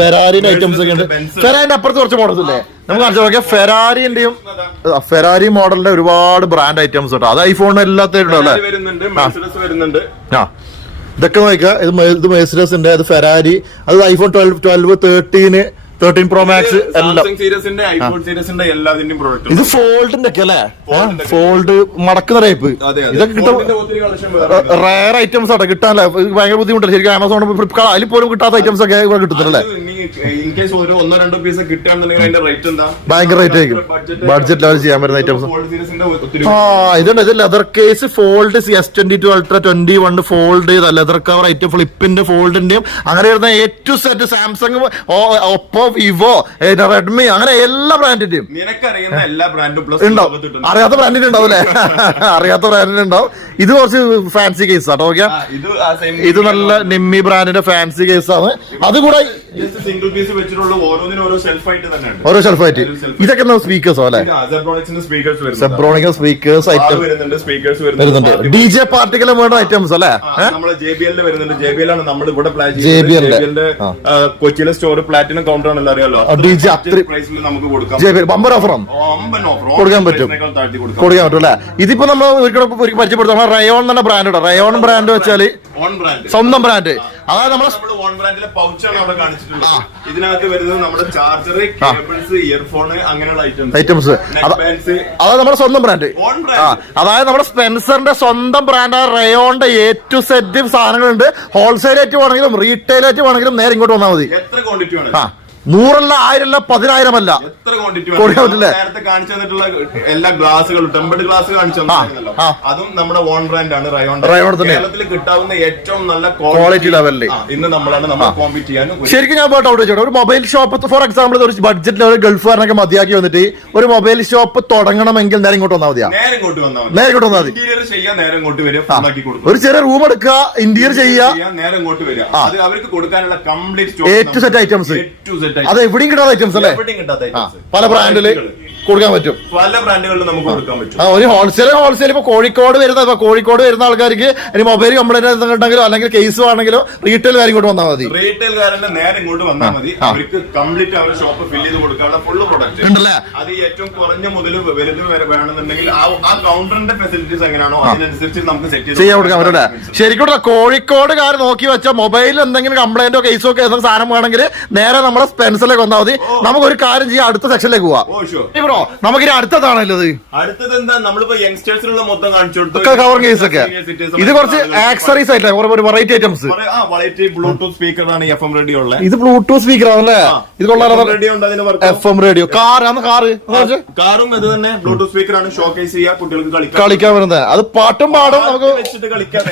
ഫെരാരിന്റെ ഐറ്റംസ് ഒക്കെ ഉണ്ട്. ഫെരാരിന്റെ അപ്പുറത്ത് കുറച്ച് മോഡൽസ് ഇല്ലേ നമുക്ക് കാണിച്ചു നോക്കിയാൽ? ഫെരാരിന്റെയും ഫെരാരി മോഡലിന്റെ ഒരുപാട് ബ്രാൻഡ് ഐറ്റംസ് കേട്ടോ. അത് ഐഫോണിന് എല്ലാത്തിനും അല്ലേ? ഇതൊക്കെ നോക്കിയാ ഇത് മെഴ്സിഡസിന്റെ, അത് ഫെരാരി, അത് ഐഫോൺ 12 13 പ്രോ മാക്സ് എല്ലാം. ഇത് ഫോൾഡിന്റെ ഒക്കെ അല്ലേ? ഫോൾഡ് മടക്കുന്ന ടൈപ്പ് ഇതൊക്കെ കിട്ടും. റയർ ഐറ്റംസ് ആട്ടോ കിട്ടാനല്ലേ? ഭയങ്കര ബുദ്ധിമുട്ടല്ലേ ശരിക്കും. ആമസോൺ, ഫ്ലിപ്കാർട്ട് അതിൽ പോലും കിട്ടാത്ത ഐറ്റംസ് ഒക്കെ ഇവിടെ കിട്ടുന്നല്ലേ? ഭയങ്കര റേറ്റ് ആയിരിക്കും. ബഡ്ജറ്റ് ലെവൽ ചെയ്യാൻ പറ്റുന്ന ഐറ്റംസ്. ഇതുണ്ട്. ഇത് leather case fold S22 ultra 21 fold, leather cover item, ഫ്ലിപ്പിന്റെ ഫോൾഡിന്റെയും അങ്ങനെ വരുന്ന A to Z, Samsung, Oppo, Vivo, Redmi, അങ്ങനെ എല്ലാ ബ്രാൻഡിന്റെയും ഉണ്ടാവും. അറിയാത്ത ബ്രാൻഡിന്റെ ഉണ്ടാവും അല്ലെ? അറിയാത്ത ബ്രാൻഡിന്റെ ഉണ്ടാവും. ഇത് കുറച്ച് ഫാൻസി കേസ് ആട്ടോ. ഓക്കെ, ഇത് നല്ല നിമ്മി ബ്രാൻഡിന്റെ ഫാൻസി കേസാണ്. അതുകൂടെ ഓരോ ഷെൽഫായിട്ട്. ഇതൊക്കെ സ്പീക്കേഴ്സോ അല്ലെ? സെബ്രോണിക് സ്പീക്കേഴ്സ് ഐറ്റം വരുന്നുണ്ട്. DJ പാർട്ടിക്കെല്ലാം വേണ്ട ഐറ്റംസ് അല്ലെ? കൊച്ചിയിലെ സ്റ്റോർ പ്ലാറ്റിനം കൗണ്ടർ ആണല്ലോ, അറിയാലോ? ബമ്പർ ഓഫറും കൊടുക്കാൻ പറ്റും അല്ലെ? ഇതിപ്പോ നമ്മൾ പരിചയപ്പെടുത്താം. റയോൺ എന്ന ബ്രാൻഡ്. റയോൺ ബ്രാൻഡ് വെച്ചാല് സ്വന്തം ബ്രാൻഡ്. അതായത് നമ്മുടെ ഓൺ ബ്രാൻഡിലെ പൗച്ചാണ് അവിടെ കാണിച്ചിട്ടുള്ളത്. ഇതിനകത്ത് വരുന്നത് നമ്മുടെ ചാർജർ, കേബിൾസ്, ഇയർഫോൺ, അങ്ങനെയുള്ള ഐറ്റംസ്. അതായത് നമ്മുടെ സ്വന്തം ബ്രാൻഡ്. അതായത് നമ്മുടെ സ്പെൻസറിന്റെ സ്വന്തം ബ്രാൻഡായ റയോണിന്റെ A to Z സാധനങ്ങളുണ്ട്. ഹോൾസെയിൽ ആയിട്ട് വേണമെങ്കിലും റീറ്റെയിൽ ആയിട്ട് വേണമെങ്കിലും നേരെ ഇങ്ങോട്ട് വന്നാൽ മതി. എത്ര ക്വാണ്ടിറ്റി വേണം? 100 1000 10,000 അല്ല. എത്ര ക്വാണ്ടിറ്റി കൊടുക്കാൻ പറ്റില്ലേ? നേരത്തെ കാണിച്ചു തന്നിട്ടുള്ള എല്ലാ ഗ്ലാസുകളും ടെമ്പർഡ് ഗ്ലാസ് കാണിച്ചു തന്നിട്ടുണ്ടല്ലോ, അതും നമ്മുടെ ഓൺ ബ്രാൻഡ് ആണ് റയോൺ. കേരളത്തിൽ കിട്ടാവുന്ന ഏറ്റവും നല്ല ക്വാളിറ്റി ലെവലിൽ ഇന്ന് നമ്മൾ കോമ്പീറ്റ് ചെയ്യാനും. ശരിക്കും ഞാൻ പോയിട്ട് ഔട്ട് ചോദിച്ചോട്ടെ, ഒരു മൊബൈൽ ഷോപ്പ് ഫോർ എക്സാമ്പിൾ ഒരു ബഡ്ജറ്റ് ലെവൽ ഗൾഫുകാരനൊക്കെ മതിയാക്കി വന്നിട്ട് ഒരു മൊബൈൽ ഷോപ്പ് തുടങ്ങണമെങ്കിൽ നേരെ ഇങ്ങോട്ട് വന്നാൽ മതിയാ? നേരെ ഇങ്ങോട്ട് വന്നാൽ മതി. ഇന്റീരിയർ ചെയ്യാൻ നേരെ ഇങ്ങോട്ട് വരിക, ഒരു ചെറിയ റൂം എടുക്കുക, ഇന്റീരിയർ ചെയ്യാൻ നേരെ ഇങ്ങോട്ട് വരിക. അത് അവർക്ക് കൊടുക്കാനുള്ള complete A to Z items. അത് എവിടെയും കിട്ടാത്ത ഐറ്റംസ് അല്ലേ? പല ബ്രാൻഡില് കൊടുക്കാൻ പറ്റും, പല ബ്രാൻഡുകളിലും നമുക്ക് കൊടുക്കാൻ പറ്റും. ഒരു ഹോൾസെയിൽ ഇപ്പൊ കോഴിക്കോട് വരുന്ന ആൾക്കാർക്ക് ഒരു മൊബൈൽ കംപ്ലൈന്റ് ഉണ്ടെങ്കിലോ അല്ലെങ്കിൽ കേസ് ആണെങ്കിലോ റീറ്റെയിൽ കാര്യം ഇങ്ങോട്ട് വന്നാൽ മതി. റീറ്റെയിൽകാരന്റെ നേരെ ഇങ്ങോട്ട് വന്നാൽ മതി. അവർക്ക് കംപ്ലീറ്റ് അവരുടെ ഷോപ്പ് ഫില്ല് ചെയ്ത് കൊടുക്കാനുള്ള ഫുള്ള് പ്രൊഡക്റ്റ് ഉണ്ടല്ലേ? അത് ഏറ്റവും കുറഞ്ഞ മുതൽ വലുത് വരെ വേണമെന്നുണ്ടെങ്കിൽ ആ കൗണ്ടറിന്റെ ഫെസിലിറ്റീസ് എങ്ങനെയാണോ അതിനനുസരിച്ച് നമുക്ക് സെറ്റ് ചെയ്യാൻ കൊടുക്കാൻ പറ്റൂല്ലേ? ശരിക്കും കോഴിക്കോടുകാർ നോക്കി വെച്ച മൊബൈലിൽ എന്തെങ്കിലും കംപ്ലൈന്റോ കേസോ ഒക്കെ ഏതെങ്കിലും സാധനം വേണമെങ്കിൽ നേരെ നമ്മളെ സ്പെൻസറിലേക്ക് വന്നാൽ മതി. നമുക്ക് ഒരു കാര്യം ചെയ്യാം, അടുത്ത സെക്ഷനിലേക്ക് പോവാം. നമുക്ക് അടുത്തതാണല്ലോ അടുത്തത് എന്താ, നമ്മളിപ്പോ യങ്സ്റ്റേഴ്സിനുള്ള മൊത്തം കാണിച്ചു കൊടുത്തു കവർ കേസ് ഒക്കെ. ഇത് കുറച്ച് ആക്സറീസ് ആയിട്ടല്ലേ, ഒരു വെറൈറ്റി ഐറ്റംസ്. ബ്ലൂടൂത്ത് സ്പീക്കറാണ് FM റേഡിയോ ഉള്ളത്. ഇത് ബ്ലൂടൂത്ത് സ്പീക്കർ ആണല്ലേ? ഇത് കൊള്ളാം. റേഡിയോ ഉണ്ട്, അതിന് FM റേഡിയോ. കാറും ഇത് തന്നെ ബ്ലൂടൂത്ത് സ്പീക്കറാണ്. ഷോക്കേസ് ചെയ്യാൻ കുട്ടികൾക്ക് കളിക്കാൻ വരുന്നത്. അത് പാട്ടും പാടും നമുക്ക് വെച്ചിട്ട് കളിക്കാൻ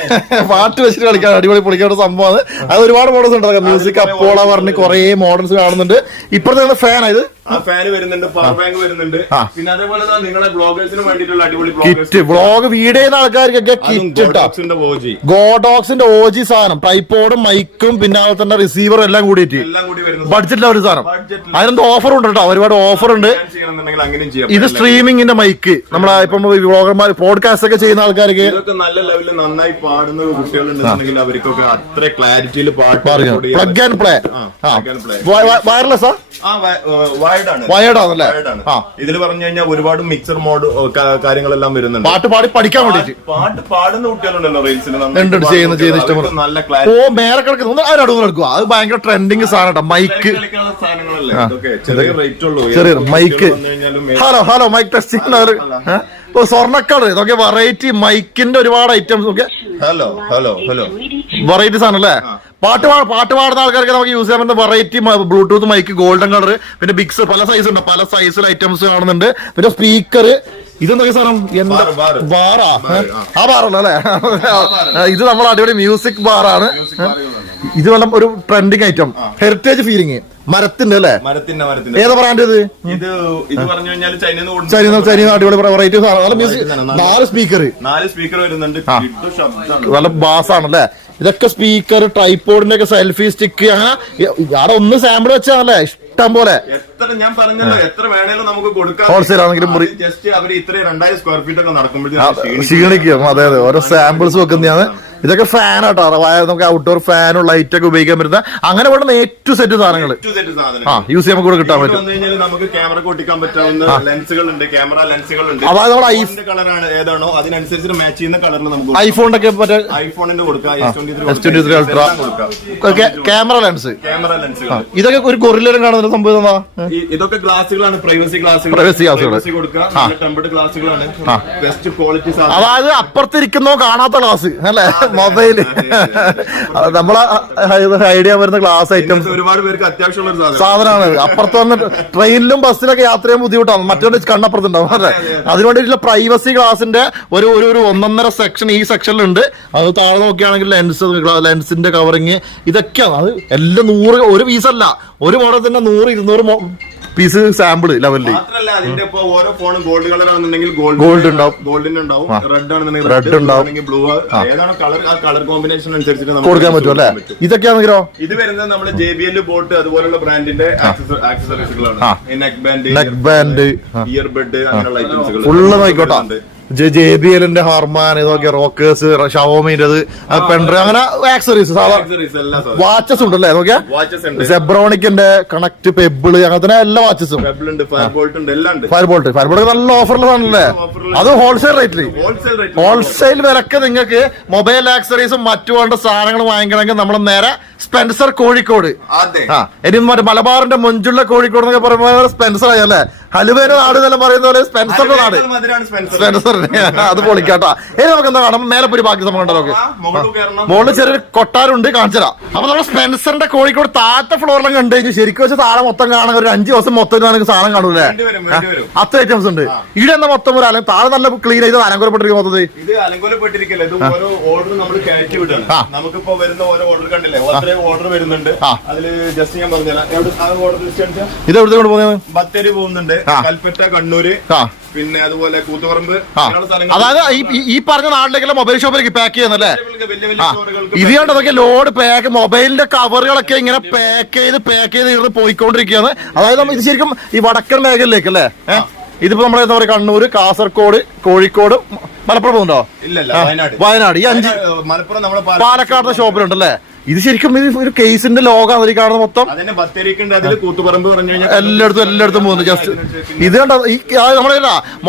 പാട്ട് വെച്ചിട്ട് കളിക്കാൻ അടിപൊളി പൊളിക്കേണ്ട സംഭവമാണ്. അത് ഒരുപാട് മോഡൽസ് ഉണ്ട്. മ്യൂസിക് അപ്പോള പറഞ്ഞ് കുറെ മോഡൽസ് കാണുന്നുണ്ട്. ഇപ്പഴത്തെ ഫാൻ ഇത് ആ ഫാന് വരുന്നുണ്ട്, പവർ ബാങ്ക് വരുന്നുണ്ട്. പിന്നെ അതേപോലെ നിങ്ങളെ ബ്ലോഗേഴ്സിന് വേണ്ടിയിട്ടുള്ള അടിപൊളി കിറ്റ്, വ്ളോഗ് വീഡിയോ ചെയ്യുന്ന ആൾക്കാർക്കൊക്കെ കിറ്റ് ഗോഡോക്സിന്റെ OG സാധനം, ട്രൈപോഡും മൈക്കും പിന്നെ അതുപോലെ തന്നെ റിസീവറും എല്ലാം കൂടിയിട്ട് ബഡ്ജറ്റിലെ ഒരു സാധനം. അതിനെന്താ ഓഫർ ഉണ്ട് കേട്ടോ, ഒരുപാട് ഓഫർ ഉണ്ട്. ഇത് സ്ട്രീമിങ്ങിന്റെ മൈക്ക്, നമ്മളെ ഇപ്പം വ്ളോഗർമാർ പോഡ്കാസ്റ്റ് ഒക്കെ ചെയ്യുന്ന ആൾക്കാർക്ക് നല്ല ലെവലിൽ നന്നായി പാടുന്ന കുട്ടികളുണ്ടെന്നുണ്ടെങ്കിൽ അവർക്കൊക്കെ അത്ര ക്ലാരിറ്റിയിൽ പാട്ട് പ്ലഗ് ആൻഡ് പ്ലേ. വയർലെസ്സാ? ഇതിൽ പറഞ്ഞു കഴിഞ്ഞാൽ ഒരുപാട് മിക്സർ മോഡ് കാര്യങ്ങളെല്ലാം വരുന്നുണ്ട്. പാട്ട് പാടി പഠിക്കാൻ വേണ്ടിട്ട് പാട്ട് പാടുന്ന കുട്ടികളുണ്ടല്ലോ റീൽസിൽ നല്ല മേലെ കിടക്കുന്ന അടുക്കുക. അത് ഭയങ്കര ട്രെൻഡിങ് സാധനം. മൈക്ക് സാധനങ്ങളല്ലേ, ചെറിയ റേറ്റ് ഉള്ളൂ. ചെറിയ മൈക്ക്. Hello mic testing. സ്വർണ്ണക്കളർ, ഇതൊക്കെ വെറൈറ്റി മൈക്കിന്റെ ഒരുപാട് ഐറ്റംസ് ഒക്കെ. ഹലോ വെറൈറ്റി സാധനം അല്ലേ? പാട്ട് പാടുന്ന ആൾക്കാർക്ക് നമുക്ക് യൂസ് ചെയ്യാൻ പറ്റുന്ന variety Bluetooth mic, golden colour, പിന്നെ ബിഗ്സ് പല സൈസ് ഉണ്ട്, പല സൈസിൽ ഐറ്റംസ് കാണുന്നുണ്ട്. പിന്നെ സ്പീക്കർ. ഇതെന്തൊക്കെ സാധനം? ബാറാ? ആ ബാറല്ല അല്ലേ? ഇത് നമ്മൾ അടിപൊളി മ്യൂസിക് ബാറാണ്. ഇത് വല്ല ഒരു ട്രെൻഡിങ് ഐറ്റം, ഹെറിറ്റേജ് ഫീലിംഗ്. മരത്തിന്റെ അല്ലേ? ഏതാ ബ്രാൻഡ് ഇത്? ചൈനീസ് അടിപൊളി വെറൈറ്റി സാധനം. മ്യൂസിക്. 4 സ്പീക്കർ വരുന്നുണ്ട്. നല്ല ബാസ് ആണല്ലേ? ഇതൊക്കെ സ്പീക്കർ, ട്രൈപോഡിന്റെ ഒക്കെ സെൽഫി സ്റ്റിക്ക്, അങ്ങനെ അവിടെ ഒന്ന് സാമ്പിൾ വെച്ചാണല്ലേ ഇഷ്ടം പോലെ. ഞാൻ പറഞ്ഞല്ലോ, എത്ര വേണേലും നമുക്ക് കൊടുക്കാം. ഹോൾസെയിൽ ആണെങ്കിലും ജസ്റ്റ് അവർ ഇത്ര 2000 സ്ക്വയർ ഫീറ്റ് ഒക്കെ നടക്കുമ്പോഴത്തേക്കും ക്ഷീണിക്കും. അതെ, ഓരോ സാമ്പിൾസ് വെക്കുന്നതാണ്. ഇതൊക്കെ ഫാൻ ആട്ടോ, നമുക്ക് ഔട്ട്ഡോർ ഫാനും ലൈറ്റ് ഒക്കെ ഉപയോഗിക്കാൻ പറ്റുന്ന അങ്ങനെ വേണ്ട A to Z സാധനങ്ങൾ യൂസ് ചെയ്യാൻ കൂടെ കിട്ടാൻ പറ്റും. നമുക്ക് ക്യാമറ ഒട്ടിക്കാൻ പറ്റാവുന്ന ലെൻസുകളുണ്ട്, ക്യാമറ ലെൻസുകളുണ്ട്. അതായത് നമ്മുടെ കളറാണ് ഏതാണോ അതിനനുസരിച്ച് മാച്ച് ചെയ്യുന്ന കളറിൽ നമുക്ക് ഐഫോണിന്റെ ഒക്കെ ഐഫോണിന്റെ കൊടുക്കാം, S23 Ultra ക്യാമറ ലെൻസ്. ഇതൊക്കെ ഒരു ഗൊറില്ലയിലും കാണുന്ന സംഭവം. ഇതൊക്കെ ഗ്ലാസുകളാണ്, പ്രൈവസി ഗ്ലാസുകൾ കൊടുക്കുക. ടെമ്പർഡ് ഗ്ലാസുകളാണ്, ബെസ്റ്റ് ക്വാളിറ്റി. അതായത് അപ്പുറത്തിരിക്കുന്നോ കാണാത്ത ഗ്ലാസ് അല്ലേ? മൊബൈല് നമ്മളെ ഐഡിയ വരുന്ന ഗ്ലാസ് ഐറ്റംസ് ഒരുപാട് പേർക്ക് അത്യാവശ്യമുള്ള സാധനമാണ്. അപ്പുറത്ത് വന്ന് ട്രെയിനിലും ബസ്സിലൊക്കെ യാത്ര ചെയ്യാൻ ബുദ്ധിമുട്ടാണ്, മറ്റൊരു കണ്ണപ്പുറത്തുണ്ടാവും അല്ലേ? അതിനുവേണ്ടിയിട്ടുള്ള പ്രൈവസി ഗ്ലാസിന്റെ ഒരു 1.5 സെക്ഷൻ ഈ സെക്ഷനിലുണ്ട്. അത് താഴെ നോക്കുകയാണെങ്കിൽ ലെൻസിന്റെ കവറിങ് ഇതൊക്കെയാണ്. അത് എല്ലാം 100 ഒരു പീസല്ല, ഒരു മോഡൽ തന്നെ 100-200 പീസ് സാമ്പിൾ ലെവലിൽ. അതിന്റെ ഇപ്പൊ ഓരോ ഫോണും ഗോൾഡ് കളർ ആണെന്നുണ്ടെങ്കിൽ ഗോൾഡ് ഉണ്ടാവും, ഗോൾഡിന്റെ ഉണ്ടാവും, റെഡ് ആണെന്നുണ്ടെങ്കിൽ റെഡ് ഉണ്ടാവും, ബ്ലൂ, ഏതാണ് കളർ ആ കളർ കോമ്പിനേഷൻ അനുസരിച്ചിട്ട് നമുക്ക് കൊടുക്കാൻ പറ്റും അല്ലെ? ഇതൊക്കെയാണെങ്കിലോ ഇത് വരുന്നത് നമ്മുടെ JBL ബോട്ട് അതുപോലുള്ള ബ്രാൻഡിന്റെ ആക്സസറീസുകളാണ്. നെക്ക് ബാൻഡ്, ഇയർബഡ് അങ്ങനെയുള്ള ഐറ്റംസുകൾ ഫുള്ള് നോക്കിക്കോട്ടെ. JBLന്റെ ഹാർമാൻ, ഇതൊക്കെ റോക്കേഴ്സ്, ഷവോമിന്റേത്, പെൻഡ്രൈവ്, അങ്ങനെ ആക്സറീസ്, വാച്ചസ് ഉണ്ടല്ലേ? അതൊക്കെ സെബ്രോണിക്കിന്റെ കണക്ട്, പെബിള്, അങ്ങനത്തെ എല്ലാ വാച്ചസും. ഫയർബോൾട്ട് നല്ല ഓഫറിലാണല്ലേ? അത് ഹോൾസെയിൽ റേറ്റില്, ഹോൾസെയിൽ വിലക്ക് നിങ്ങൾക്ക് മൊബൈൽ ആക്സറീസും മറ്റു വേണ്ട സാധനങ്ങൾ വാങ്ങിക്കണമെങ്കിൽ നമ്മൾ നേരെ സ്പെൻസർ കോഴിക്കോട്. ഇനി മറ്റേ മലബാറിന്റെ മൊഞ്ചുള്ള കോഴിക്കോട് എന്നൊക്കെ പറയുമ്പോൾ സ്പെൻസർ ആയല്ലേ? ഹലുവേന്റെ നാട് എന്നെല്ലാം പറയുന്ന പോലെ സ്പെൻസറിന്റെ നാട്. മധുരാണ് സ്പെൻസർ. സ്പെൻസറിന്റെ അത് പൊളിക്കാട്ടാ. ഇനി നമുക്ക് എന്താ കാണാം, മേലെ ഒരു ബാക്കി സംഭവം ഉണ്ടല്ലോ. മുകളിൽ ചെറിയൊരു കൊട്ടാരുണ്ട്, കാണിച്ചതാ. അപ്പൊ നമ്മൾ സ്പെൻസറിന്റെ കോഴിക്കോട് താഴത്തെ ഫ്ലോറിലും കണ്ടു കഴിഞ്ഞു. ശരിക്കും വെച്ചാൽ താഴെ മൊത്തം കാണാൻ ഒരു 5 ദിവസം മൊത്തം സാധനം കാണൂലേ? അത്ര ഐറ്റംസ് ഉണ്ട്. ഇവിടെ എന്താ മൊത്തം ഒരു അലം താഴെ നല്ല ക്ലീൻ ചെയ്ത് അലങ്കോലപ്പെട്ടിരിക്കും മൊത്തത്തിൽ. ഇത് അലങ്കോലപ്പെട്ടിരിക്കില്ല, ഇത് ഓരോ ഓർഡർ നമ്മൾ കയറ്റി വിടാണ്. നമുക്കിപ്പോ വരുന്ന ഓരോ ഓർഡർ കണ്ടില്ലേ, ഓരോ ഓർഡർ വരുന്നുണ്ട്. അതില് ജസ്റ്റ് ഞാൻ പറഞ്ഞുതരാം. ഓർഡർ ലിസ്റ്റ് ഇത് എവിടെ കൊണ്ടുപോകുന്നത്? ബത്തേരി പോകുന്നുണ്ട്, കൽപ്പറ്റ, കണ്ണൂര്, പിന്നെ അതുപോലെ കൂത്തുപറമ്പ്. അതായത് ഈ പറഞ്ഞ നാട്ടിലേക്കുള്ള മൊബൈൽ ഷോപ്പിലേക്ക് പാക്ക് ചെയ്യുന്നല്ലേ? ഇത് കണ്ടതൊക്കെ ലോഡ് പാക്ക്, മൊബൈലിന്റെ കവറുകളൊക്കെ ഇങ്ങനെ പാക്ക് ചെയ്ത് ഇവിടെ പോയിക്കൊണ്ടിരിക്കുകയാണ്. അതായത് ഇത് ശരിക്കും ഈ വടക്കൻ മേഖലയിലേക്ക് അല്ലേ? ഇതിപ്പോ നമ്മുടെ എന്താ പറയാ, കണ്ണൂര്, കാസർഗോഡ്, കോഴിക്കോട്, മലപ്പുറം പോകുന്നുണ്ടോ? വയനാട്, ഈ 5 മലപ്പുറം, നമ്മുടെ പാലക്കാട് ഷോപ്പിലുണ്ടല്ലേ? ഇത് ശരിക്കും ഒരു കേസിന്റെ ലോകം അതിൽ കാണുന്ന മൊത്തം എല്ലായിടത്തും പോകുന്നു. ജസ്റ്റ് ഇത് കണ്ടോ, ഈ നമ്മളെ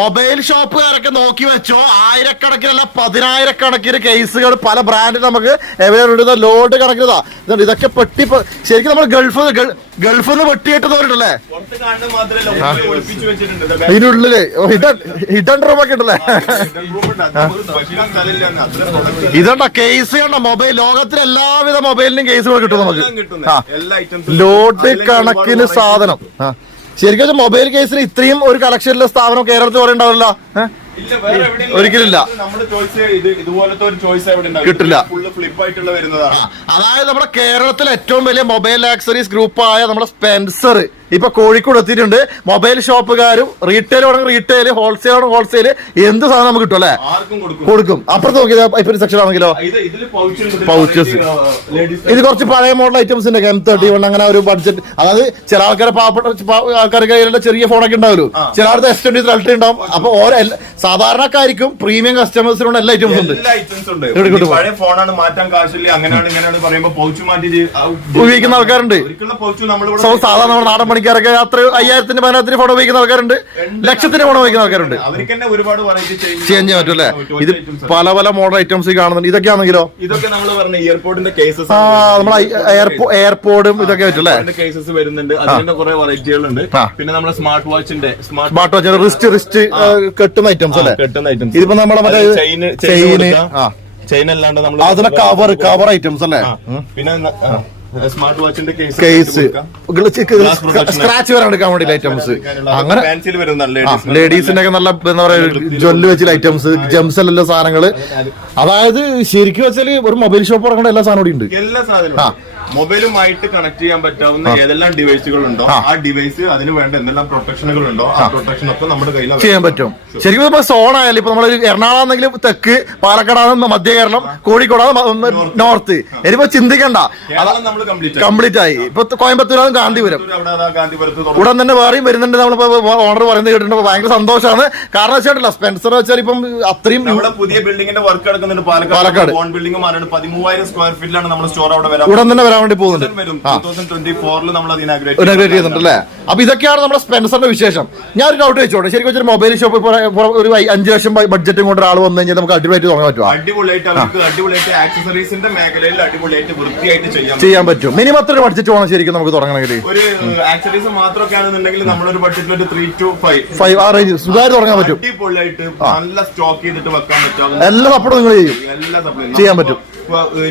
മൊബൈൽ ഷോപ്പുകാരൊക്കെ നോക്കി വെച്ചോ, ആയിരക്കണക്കിനല്ല 10,000-കണക്കിന് കേസുകൾ പല ബ്രാൻഡിൽ നമുക്ക് എവിടെ ലോഡ് കണക്കിനതാ. ഇതൊക്കെ പെട്ടി ശരിക്കും നമ്മൾ ഗൾഫിൽ നിന്ന് വെട്ടിയിട്ടതോരുണ്ടല്ലേ? ഇതിനുള്ളില് ഹിഡൻ റൂമൊക്കെ ഉണ്ടല്ലേ? ഇതുണ്ടോ കേസ് കണ്ടോ, മൊബൈൽ ലോകത്തിലെ എല്ലാവിധ മൊബൈലിനും കേസുകൾ കിട്ടും നമുക്ക്. ലോഡ് കണക്കിന് സാധനം. ശരിക്കും മൊബൈൽ കേസിൽ ഇത്രയും ഒരു കളക്ഷനിലെ സ്ഥാപനം കേരളത്തിൽ പറയണ്ടാവില്ല, ഒരിക്കലില്ല, കിട്ടില്ല. അതായത് നമ്മുടെ കേരളത്തിലെ ഏറ്റവും വലിയ മൊബൈൽ ആക്സറീസ് ഗ്രൂപ്പായ നമ്മുടെ സ്പെൻസർ ഇപ്പൊ കോഴിക്കോട് എത്തിയിട്ടുണ്ട്. മൊബൈൽ ഷോപ്പുകാരും റീറ്റെയിൽ ആണെങ്കിൽ റീറ്റെയിൽ, ഹോൾസെയിൽ ആണെങ്കിൽ ഹോൾസെയിൽ, എന്ത് സാധനം നമുക്ക് കിട്ടും അല്ലെ? കൊടുക്കും. അപ്പുറത്ത് നോക്കിയത് ഇപ്പൊ സെക്ഷൻ ആണെങ്കിലോ പൗച്ചസ്, ഇത് കുറച്ച് പഴയ മോഡൽ ഐറ്റംസിന്റെ M31 അങ്ങനെ ഒരു ബഡ്ജറ്റ്. അതായത് ചില ആൾക്കാരെ പാവപ്പെട്ട ആൾക്കാർക്ക് കയ്യിലുള്ള ചെറിയ ഫോണൊക്കെ ഉണ്ടാവുമല്ലോ, ചില ആൾക്ക് S20 അൾട്ര ഉണ്ടാവും. അപ്പൊ ഓരോ സാധാരണക്കാർക്കും പ്രീമിയം കസ്റ്റമേഴ്സിനുള്ള എല്ലാ ഐറ്റംസും ഉണ്ട്. പഴയ ഫോണാണ്, മാറ്റാൻ കാശില്ല, അങ്ങനെയാണ് ഇങ്ങനെയാണ് പറയുമ്പോൾ പൗച്ച് മാറ്റി ഉപയോഗിക്കുന്ന ആൾക്കാരുണ്ട്. സാധാരണ നമ്മുടെ നാടൻ പണിക്കാരൊക്കെ അത്ര 5,000-ന് 10,000-ന് ഫോൺ ഉപയോഗിക്കുന്ന ആൾക്കാരുണ്ട്, ലക്ഷത്തിന് ഫോൺ ഉപയോഗിക്കുന്ന ആൾക്കാരുണ്ട്. ചേഞ്ച് ചെയ്യാൻ പറ്റും അല്ലെ? ഇത് പല പല മോഡൽ ഐറ്റംസ് കാണുന്നുണ്ട്. ഇതൊക്കെയാണെങ്കിലോ ഇതൊക്കെ നമ്മൾ പറഞ്ഞ ഇയർപോർട്ടിന്റെ കേസസ്, നമ്മളെ എയർപോർട്ടും ഇതൊക്കെ പറ്റും അല്ലെ? കേസസ് വരുന്നുണ്ട്, അതിന്റെ കുറെ വെറൈറ്റികളുണ്ട്. പിന്നെ നമ്മുടെ സ്മാർട്ട് വാച്ചിന്റെ റിസ്റ്റ് കെട്ടുന്ന ഐറ്റംസ് അല്ലെ? ഇതിപ്പോ നമ്മളെ മറ്റേ ചെയിൻ അല്ലാണ്ട് നമ്മൾ അതിലെ കവർ ഐറ്റംസ് അല്ലേ? പിന്നെ സ്മാർട്ട് വാച്ചിന്റെ കേസ്, സ്ക്രാച്ച് വരാൻ എടുക്കാൻ വേണ്ടി ഐറ്റംസ്. അങ്ങനെ ലേഡീസിന്റെ ഒക്കെ നല്ല എന്താ പറയാ ജ്വല്ല് വെച്ചില്ല ഐറ്റംസ്, ജംസ് എല്ലാ സാധനങ്ങള്. അതായത് ശരിക്കും വെച്ചാല് ഒരു മൊബൈൽ ഷോപ്പ് ഇറങ്ങേണ്ട എല്ലാ സാധനവും ഉണ്ട്. എല്ലാ സാധനവും മൊബൈലുമായിട്ട് കണക്ട് ചെയ്യാൻ പറ്റാവുന്ന ഏതെല്ലാം ഡിവൈസുകളുണ്ടോ ആ ഡിവൈസ്, അതിന് വേണ്ട എന്തെല്ലാം പ്രൊട്ടക്ഷനുകൾ ഉണ്ടോ ആ പ്രൊട്ടക്ഷൻ ഒക്കെ നമ്മുടെ കയ്യിൽ ചെയ്യാൻ പറ്റും. ശരിക്കും ഇപ്പൊ സോൺ ആയാലും ഇപ്പൊ നമ്മൾ എറണാകുളമാണെങ്കിലും തെക്ക്, പാലക്കാടാണ് മധ്യ കേരളം, കോഴിക്കോടാണ് നോർത്ത്. ഇനിയിപ്പോ ചിന്തിക്കണ്ട, കംപ്ലീറ്റ് ആയി. ഇപ്പൊ കോയമ്പത്തൂരാണ് ഗാന്ധിപുരം, ഉടൻ തന്നെ വേറെയും വരുന്നുണ്ട്. നമ്മളിപ്പോ ഓണർ പറയുന്നത് കേട്ടിട്ടുണ്ട്, ഭയങ്കര സന്തോഷമാണ്. കാരണം വെച്ചിട്ടില്ല സ്പെൻസർ വെച്ചാൽ ഇപ്പം അത്രയും പുതിയ ബിൽഡിംഗിന്റെ വർക്ക് നടക്കുന്നുണ്ട് പാലക്കാട്. ബിൽഡിംഗ് 13,000 സ്ക്വയർ ഫീറ്റിലാണ് നമ്മുടെ സ്റ്റോർ അവിടെ ഉടൻ തന്നെ വരാൻ വേണ്ടി പോകുന്നുണ്ട്. 2024 നമ്മൾ ഇനാഗ്രേറ്റ് ചെയ്യുന്നുണ്ടല്ലേ? അപ്പൊ ഇതൊക്കെയാണ് നമ്മുടെ സ്പെൻസറിന്റെ വിശേഷം. ഞാൻ ഒരു ഡൗട്ട് വെച്ചോട്ടെ, ശരിക്കും വെച്ചാൽ മൊബൈൽ ഷോപ്പ് ഒരു 5 ലക്ഷം ബഡ്ജറ്റും കൊണ്ട് ഒരാൾ വന്നു കഴിഞ്ഞാൽ നമുക്ക് അടിപൊളിയായിട്ട് തുടങ്ങാൻ പറ്റും. അടിപൊളിയായിട്ട് ആക്സസറീസിന്റെ മേഖലയിൽ അടിപൊളിയായിട്ട് വൃത്തിയായിട്ട് ചെയ്യാൻ പറ്റും. മിനിമം എത്ര ഒരു ബഡ്ജറ്റ് വേണം ശരിക്കും നമുക്ക് തുടങ്ങണമെങ്കിൽ? ഒരു ആക്സസറീസ് മാത്രമൊക്കെ ആണെന്നുണ്ടെങ്കിൽ നമ്മളൊരു ബഡ്ജറ്റിൽ ഒരു 3 to 5 ആ റേഞ്ച് സുഖമായിട്ട് തുടങ്ങാൻ പറ്റും. അടിപൊളിയായിട്ട് നല്ല സ്റ്റോക്ക് ചെയ്തിട്ട് വെക്കാൻ പറ്റും. എല്ലാ സപ്പോർട്ടും നിങ്ങൾ ചെയ്യും, ചെയ്യാൻ പറ്റും.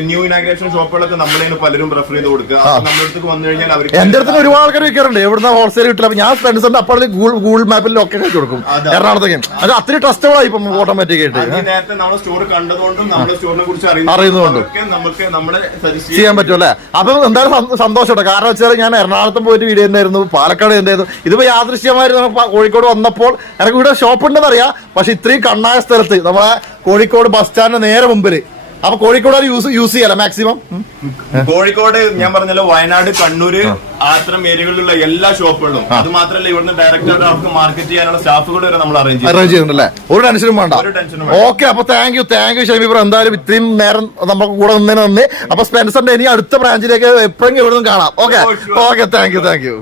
ന്യൂ ഇനാഗ്രേഷൻ ഷോപ്പുകളൊക്കെ നമ്മളെ പലരും റെഫർ ചെയ്ത് കൊടുക്കുക. നമ്മുടെ അടുത്ത് വന്നു കഴിഞ്ഞാൽ അവർക്ക് എന്റെ അടുത്ത് ഒരുപാട് ആൾക്കാർ വെക്കാറുണ്ട്, എവിടുന്ന ഹോൾസെയിൽ കിട്ടില്ല. അപ്പൊ ഞാൻ സ്പെൻസറിന്റെ അപ്പോഴത്തെ ഗൂഗിൾ മാപ്പിൽ ലൊക്കേഷൻ വെച്ച് കൊടുക്കും എറണാകുളത്തേക്ക്. അത് അത്രയും ട്രസ്റ്റബിൾ ആയി ഇപ്പം ഓട്ടോമാറ്റിക് ആയിട്ട്. നേരത്തെ നമ്മുടെ സ്റ്റോർ കണ്ടതുകൊണ്ടും നമ്മുടെ സ്റ്റോറിനെ കുറിച്ച് അറിയുന്നതുകൊണ്ടും നമുക്ക് നമ്മളെ ചെയ്യാൻ പറ്റും അല്ലെ? അപ്പൊ എന്തായാലും സന്തോഷമുണ്ട്. കാരണം വെച്ചാൽ ഞാൻ എറണാകുളത്ത് പോയിട്ട് വീഡിയോ ഉണ്ടായിരുന്നു, പാലക്കാട് എന്തായിരുന്നു. ഇതിപ്പോ യാദൃശ്യമായിരുന്നു കോഴിക്കോട് വന്നപ്പോൾ എനിക്ക് ഇവിടെ ഷോപ്പ് ഉണ്ടെന്ന് അറിയാം. പക്ഷെ ഇത്രയും കണ്ണായ സ്ഥലത്ത് നമ്മളെ കോഴിക്കോട് ബസ് സ്റ്റാൻഡിന് നേരെ മുമ്പില്. അപ്പൊ കോഴിക്കോട് യൂസ് ചെയ്യാലോ മാക്സിമം? കോഴിക്കോട് ഞാൻ പറഞ്ഞല്ലോ, വയനാട്, കണ്ണൂര് അത്തരം ഏരിയകളിലുള്ള എല്ലാ ഷോപ്പുകളും. അത് മാത്രമല്ല ഇവിടുന്ന് ഡയറക്റ്റ് അവർക്ക് മാർക്കറ്റ് ചെയ്യാനുള്ള സ്റ്റാഫുകൾ വരെ നമ്മൾ അറേഞ്ച് ചെയ്യുന്നുണ്ടല്ലേ? ഒരു ടെൻഷനും വേണ്ട. ഓക്കെ, അപ്പൊ താങ്ക് യു ഷമീ ബ്രോ. എന്തായാലും ഇത്രയും നേരം നമുക്ക് കൂടെ നിന്നതിന് നന്ദി. അപ്പൊ സ്പെൻസറിന്റെ ഇനി അടുത്ത ബ്രാഞ്ചിലേക്ക് എപ്പോഴെങ്കിലും ഇവിടെ നിന്ന് കാണാം. Okay, thank you.